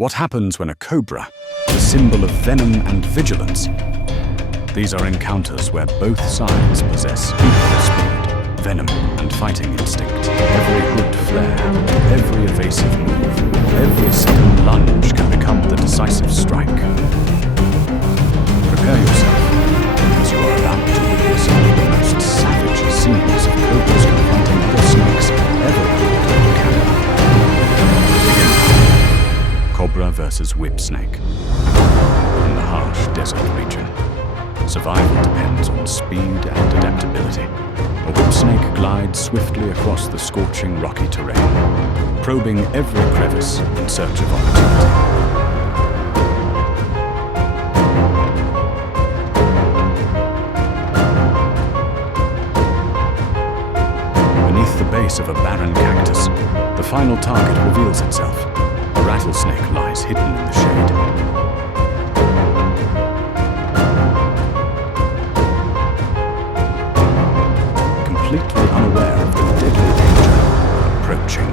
What happens when a cobra, the symbol of venom and vigilance? These are encounters where both sides possess equal speed, venom and fighting instinct. Every hood flare, every evasive move, every sudden lunge can become the decisive strike. Prepare yourself, because you are about to witness one of the most savage scenes of cobras confronting other snakes ever recorded in Canada. Begin. Cobra versus whip snake. In the harsh desert region, survival depends on speed and adaptability. A whip snake glides swiftly across the scorching rocky terrain, probing every crevice in search of opportunity. Beneath the base of a barren cactus, the final target reveals itself. A rattlesnake lies hidden in the shade. Completely unaware of the deadly danger approaching.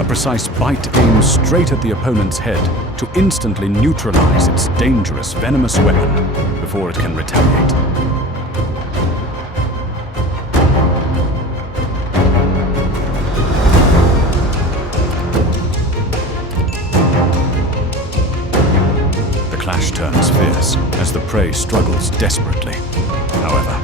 A precise bite aims straight at the opponent's head to instantly neutralize its dangerous venomous weapon before it can retaliate. The clash turns fierce as the prey struggles desperately. However,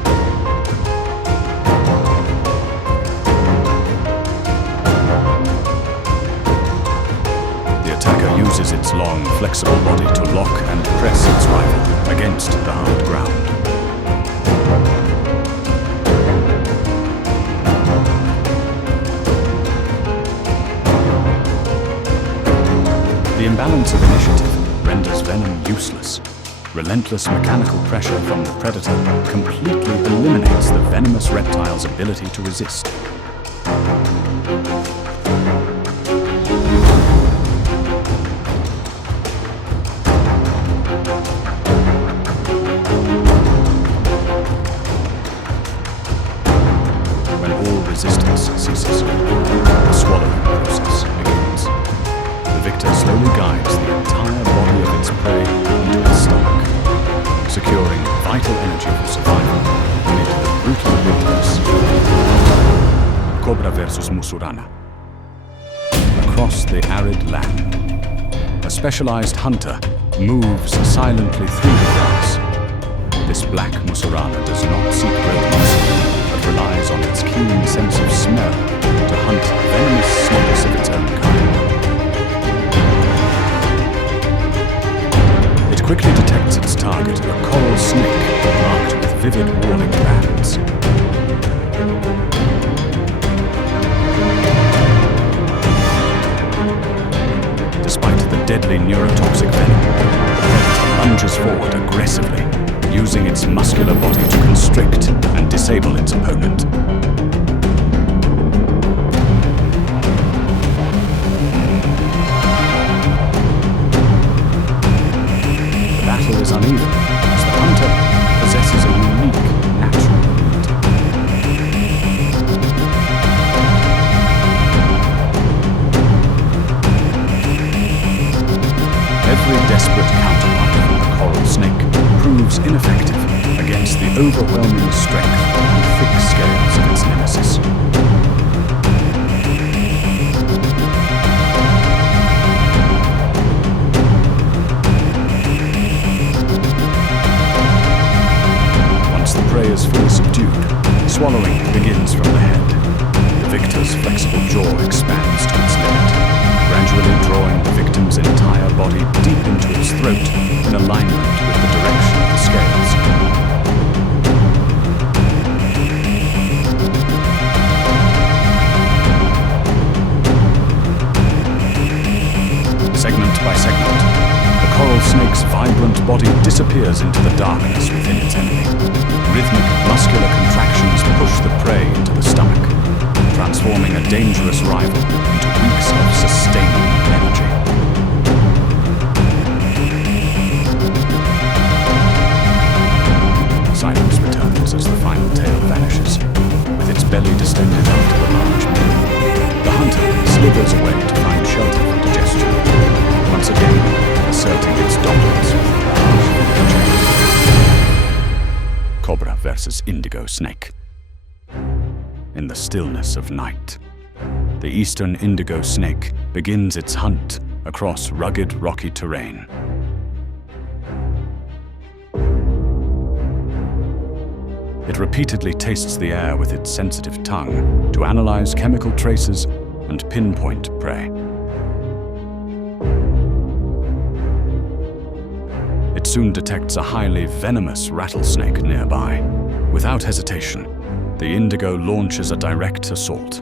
the attacker uses its long, flexible body to lock and press its rival against the hard ground. The imbalance of initiative renders venom useless. Relentless mechanical pressure from the predator completely eliminates the venomous reptile's ability to resist. When all resistance ceases, the swallowing process begins. The victor slowly guides the entire body of its prey into its stomach, securing vital energy for survival amid the brutal wilderness. Cobra versus Musurana. Across the arid land, a specialized hunter moves silently through the grass. This black Musurana does not seek rodents, but relies on its keen sense of smell to hunt venomous snakes of its own kind. It quickly detects its target, a coral snake marked with vivid warning bands. Despite the deadly neurotoxic venom, the predator lunges forward aggressively, using its muscular body to constrict and disable its opponent. The battle is uneven, as the hunter possesses a unique natural ability. Every desperate counterpunch from the coral snake proves ineffective against the overwhelming strength and thick scales of its nemesis. Once the prey is fully subdued, swallowing begins from the head. The victor's flexible jaw expands to its limit, gradually drawing the victim's entire body deep into its throat in alignment with the direction of the scales. Segment by segment, the coral snake's vibrant body disappears into the darkness within its enemy. Rhythmic, muscular contractions push the prey into the stomach, transforming a dangerous rival into weeks of sustaining energy. Silence returns as the final tail vanishes, with its belly distended after the large meal. The hunter slithers away to find shelter for digestion, once again asserting its dominance with the harsh chain. Cobra versus indigo snake. In the stillness of night, the eastern indigo snake begins its hunt across rugged, rocky terrain. It repeatedly tastes the air with its sensitive tongue to analyze chemical traces and pinpoint prey. It soon detects a highly venomous rattlesnake nearby. Without hesitation, the indigo launches a direct assault.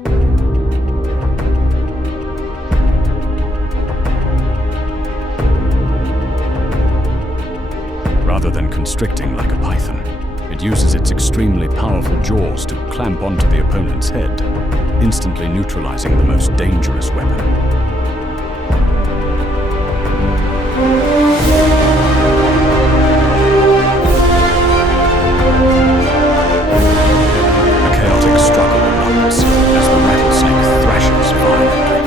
Rather than constricting like a python, it uses its extremely powerful jaws to clamp onto the opponent's head, instantly neutralizing the most dangerous weapon. A chaotic struggle erupts as the rattlesnake thrashes violently.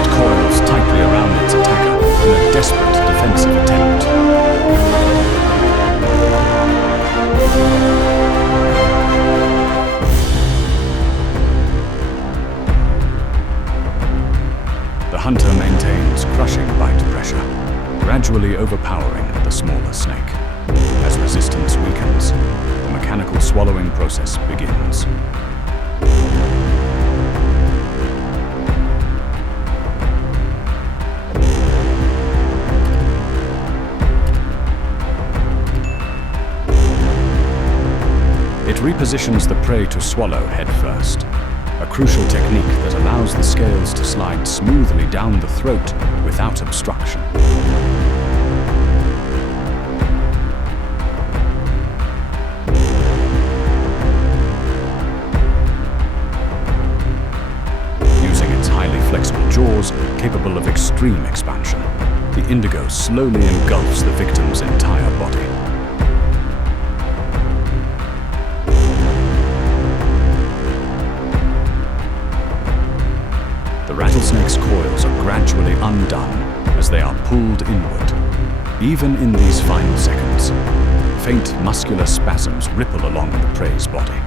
It coils tightly around its attacker in a desperate defensive attempt. The hunter maintains crushing bite pressure, gradually overpowering the smaller snake. As resistance weakens, the mechanical swallowing process begins. It repositions the prey to swallow headfirst, a crucial technique that allows the scales to slide smoothly down the throat without obstruction. Using its highly flexible jaws, capable of extreme expansion, the indigo slowly engulfs the victim's entire body. The rattlesnake's coils are gradually undone as they are pulled inward. Even in these final seconds, faint muscular spasms ripple along the prey's body.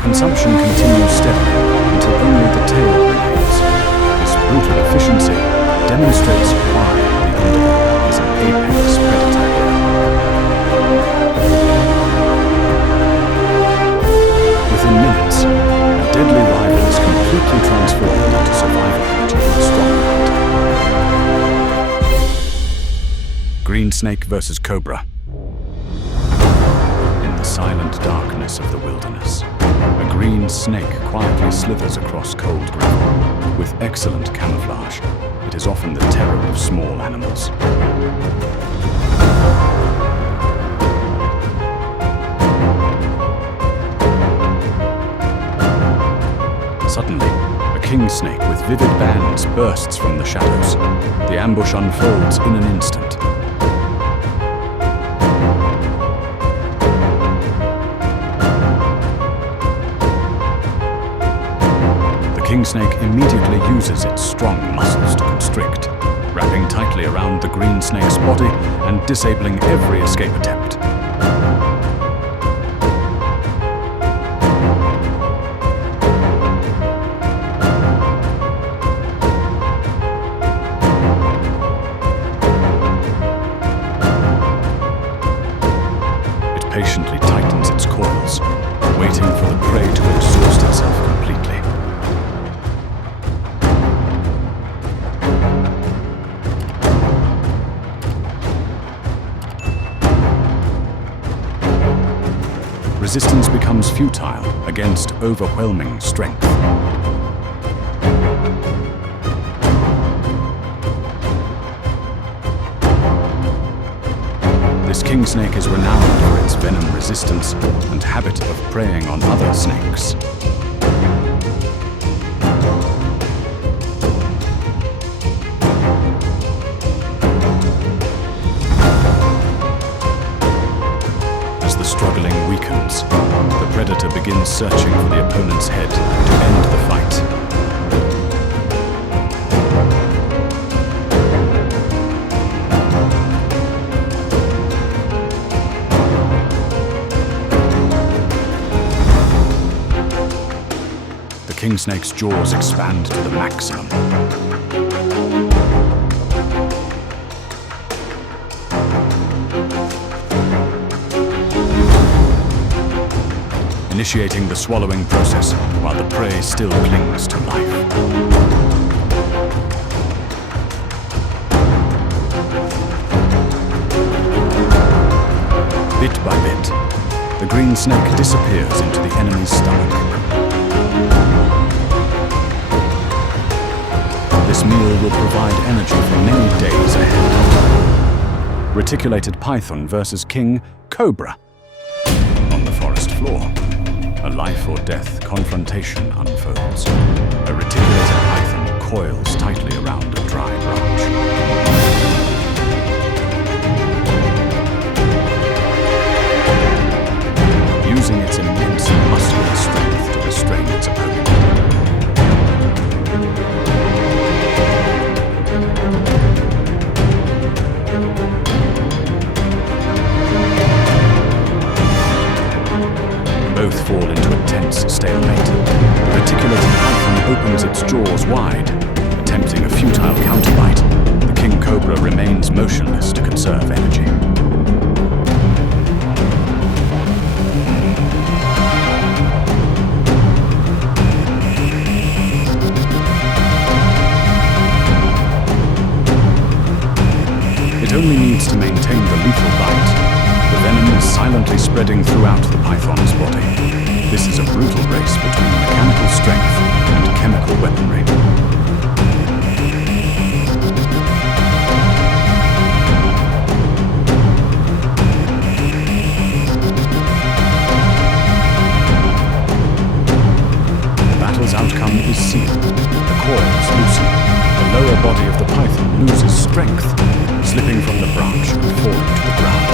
Consumption continues steadily until only the tail remains. This brutal efficiency demonstrates why the indigo is an apex predator. Within minutes, a deadly rival is completely transformed into survival energy for the strong hunter. Green snake versus cobra. In the silent darkness of the wilderness, a green snake quietly slithers across cold gravel. With excellent camouflage, it is often the terror of small animals. Suddenly, a king snake with vivid bands bursts from the shadows. The ambush unfolds in an instant. The king snake immediately uses its strong muscles to constrict, wrapping tightly around the green snake's body and disabling every escape attempt. Patiently tightens its coils, waiting for the prey to exhaust itself completely. Resistance becomes futile against overwhelming strength. This king snake is renowned for its venom resistance and habit of preying on other snakes. searching for the opponent's head to end the fight. The king snake's jaws expand to the maximum. Initiating the swallowing process while the prey still clings to life. Bit by bit, the green snake disappears into the enemy's stomach. This meal will provide energy for many days ahead. Reticulated python versus king cobra. On the forest floor, a life-or-death confrontation unfolds. A reticulated python coils tightly around a dry branch. Using its immense muscular strength to restrain its opponent. Both fall into a tense stalemate. The reticulated python opens its jaws wide, attempting a futile counterbite. The king cobra remains motionless to conserve energy. It only needs to maintain the lethal bite. The venom is silently spreading throughout the python's body. This is a brutal race between mechanical strength and chemical weaponry. The battle's outcome is sealed. The coils loosen. The lower body of the python loses strength, slipping from the branch and falling to the ground.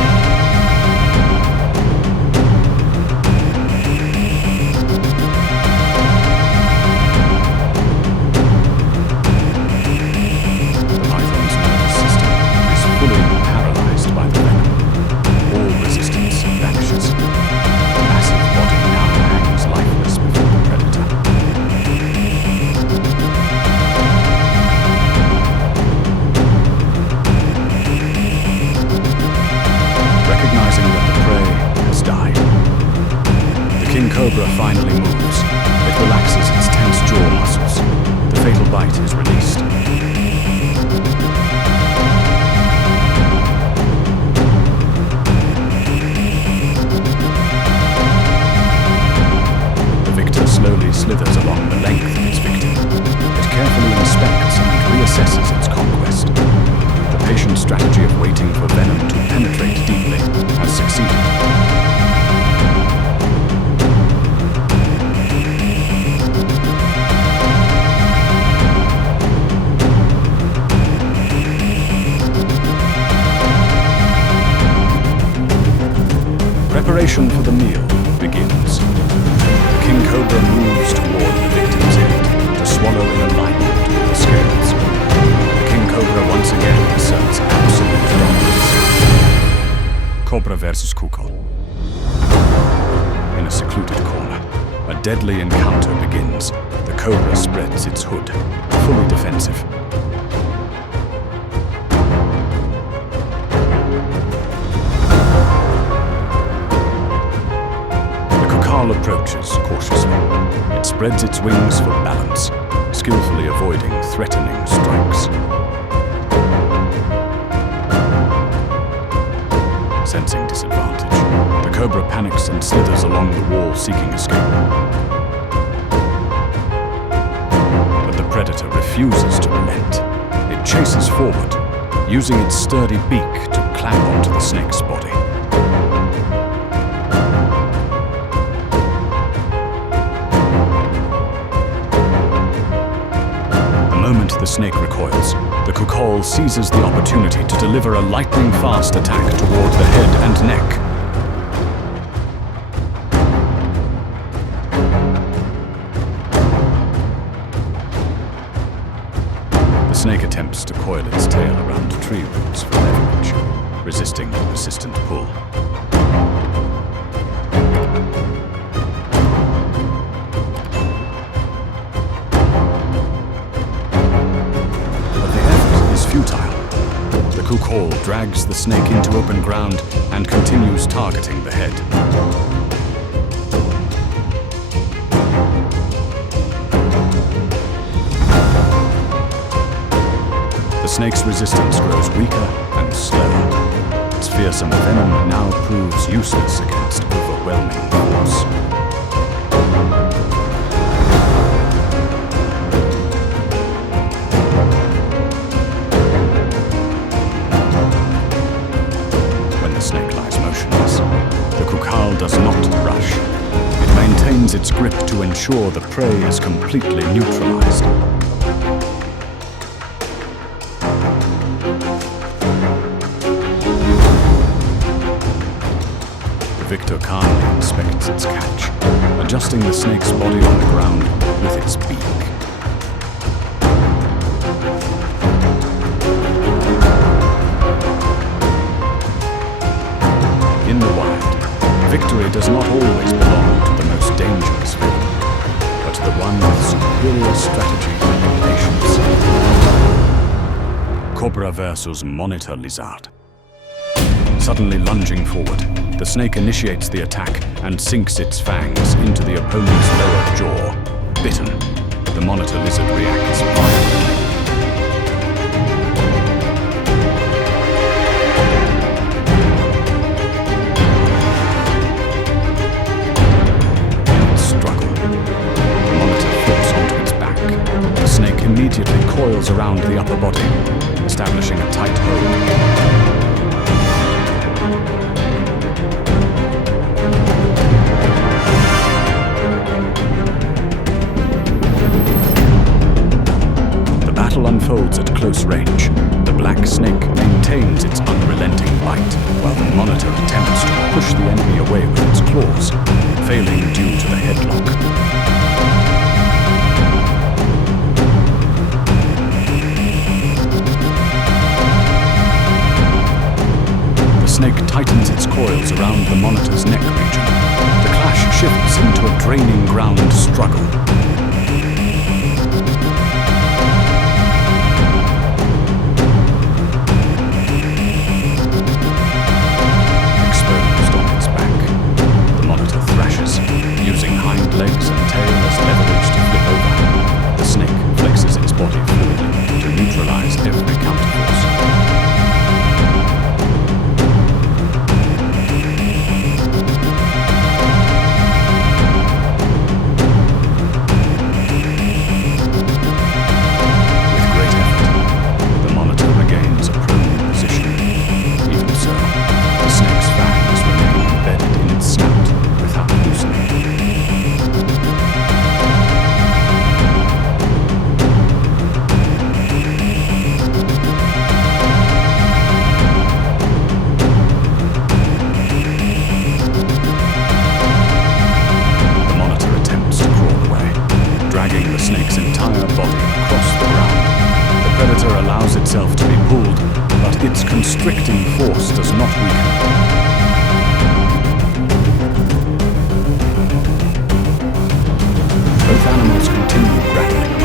King cobra finally moves. It relaxes its tense jaw muscles. The fatal bite is released. The victor slowly slithers along the length of its victim. It carefully inspects and reassesses its conquest. The patient strategy of waiting for venom to penetrate deeply has succeeded. Preparation for the meal begins. The king cobra moves toward the victim's end to swallow in alignment with the scales. The king cobra once again asserts absolute dominance. Cobra versus cuckoo. In a secluded corner, a deadly encounter begins. The cobra spreads its hood, fully defensive. Approaches cautiously. It spreads its wings for balance, skillfully avoiding threatening strikes. Sensing disadvantage, the cobra panics and slithers along the wall seeking escape. But the predator refuses to relent. It chases forward, using its sturdy beak to clamp onto the snake's body. The moment the snake recoils, the cuckool seizes the opportunity to deliver a lightning-fast attack toward the head and neck. snake attempts to coil its tail around tree roots for leverage, resisting the persistent pull. But the effort is futile. The kukol drags the snake into open ground and continues targeting the head. The snake's resistance grows weaker and slower. Its fearsome venom now proves useless against overwhelming force. When the snake lies motionless, the kukal does not rush. It maintains its grip to ensure the prey is completely neutralized. The victor calmly inspects its catch, adjusting the snake's body on the ground with its beak. In the wild, victory does not always belong to the most dangerous venom, but to the one with superior strategy and patience. Cobra versus monitor lizard. Suddenly lunging forward, the snake initiates the attack and sinks its fangs into the opponent's lower jaw. Bitten, the monitor lizard reacts violently. In its struggle, the monitor flips onto its back. The snake immediately coils around the upper body, establishing a tight hold. Unfolds at close range. The black snake maintains its unrelenting bite, while the monitor attempts to push the enemy away with its claws, failing due to the headlock. The snake tightens its coils around the monitor's neck region. The clash shifts into a draining ground struggle. Legs and tail as leverage to flip over. The snake flexes its body fluidly to neutralize every counterforce. With great effort, the monitor regains a prone position. Even so, the snake's fangs remain embedded in its snout without loosening. Dragging the snake's entire body across the ground. The predator allows itself to be pulled, but its constricting force does not weaken. Both animals continue grappling